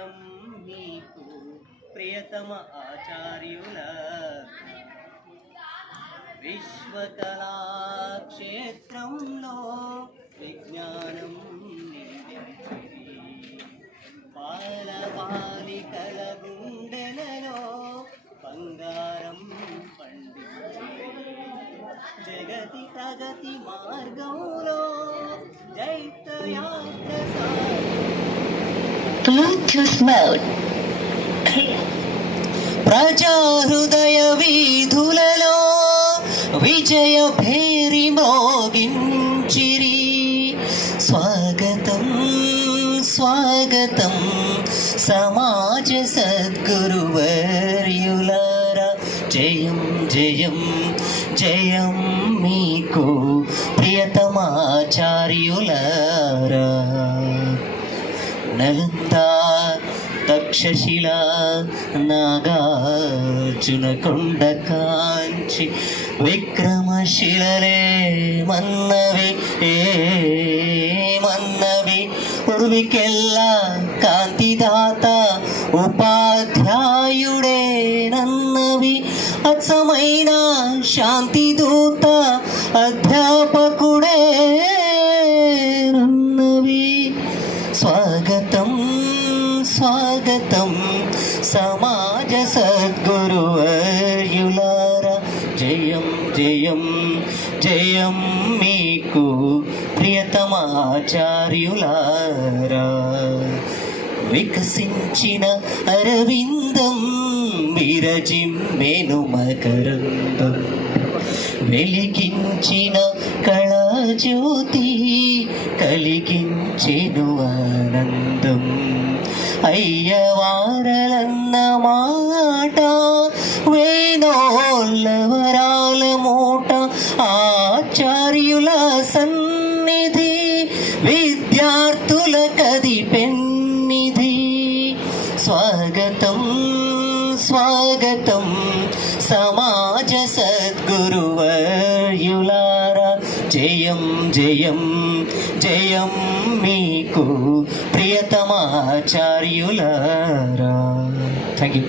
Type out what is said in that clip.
జయం మీకు ప్రియతమ ఆచార్యుల విశ్వకళాక్షేత్రంలో విజ్ఞానం నిలిచిరి బాలబాలికల గుండెలలో బంగారం పండించిరి జగతి ప్రగతి మార్గంలో జైత్రయాత్ర Bluetooth mode. ప్రజా హృదయ వీధులలో విజయ భేరి మోగించిరి స్వాగతం స్వాగతం సమాజ సద్గురువర్యులారా జయం జయం జయం మీకు ప్రియతమాచార్యులారా నలందా తక్షశిల నాగార్జున కొండ కాంచి విక్రమశిలలే మన్నవి మన్నవి ఉర్వికెల్ల కాంతిదాత ఉపాధ్యాయుడే నన్నవి అచ్చమైన శాంతి దూత అధ్యాపకుడే నన్నవి స్వాగతం స్వాగతం సమాజ సద్గురువర్యులారా జయం జయం జయం మీకు ప్రియతమాచార్యులారా వికసించిన అరవిందం విరజిమ్మెను మకరందం వెలిగించిన కళాజ్యోతి కలిగించెను ఆనందం అయ్యవారలన్న మాట వేణోల్లవరాల మూట ఆచార్యుల సన్నిధి విద్యార్థుల కది పెన్నిధి స్వాగతం స్వాగతం సమాజ సద్గురువర్యులారా జయం జయం జయం మీకు ప్రియతమాచార్యులారా థ్యాంక్ యూ